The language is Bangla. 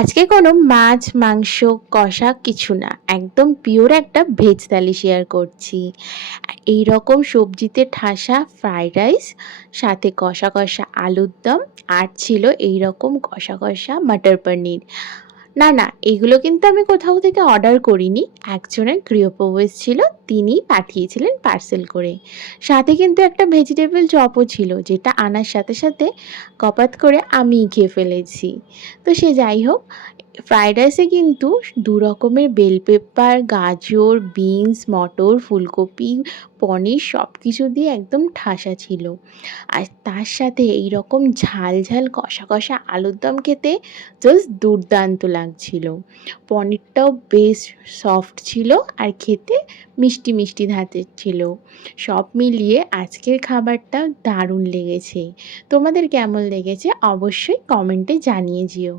আজকে কোনো মাছ, মাংস, কষা কিছু না। একদম পিওর একটা ভেজ থালি শেয়ার করছি। এইরকম সবজিতে ঠাসা ফ্রাইড রাইস, সাথে কষা, কষা আলুর দম আর ছিল এইরকম কষা, কষা মটর পনির। না, এগুলো কিন্তু আমি কোথাও থেকে অর্ডার করিনি। একজনের গৃহপ্রবেশ ছিল, তিনিই পাঠিয়েছিলেন পার্সেল করে। সাথে কিন্তু একটা ভেজিটেবল চপও ছিল, যেটা আনার সাথে, সাথে কপাত করে আমিই খেয়ে ফেলেছি। তো সে যাই হোক, ফ্রাইড রাইসে কিন্তু ২ রকমের বেল পেপার, গাজর, বিনস, মটর, ফুলকপি, পনির সবকিছু দিয়ে একদম ঠাসা ছিল। আর তার সাথে এইরকম ঝাল, ঝাল কষা, কষা আলুর দম খেতে জাস্ট দুর্দান্ত লাগছিল। পনিরটাও বেশ সফট ছিল আর খেতে মিষ্টি, মিষ্টি ধাঁচের ছিল। সব মিলিয়ে আজকের খাবারটা দারুণ লেগেছে। তোমাদের কেমন লেগেছে অবশ্যই কমেন্টে জানিয়ে যেও।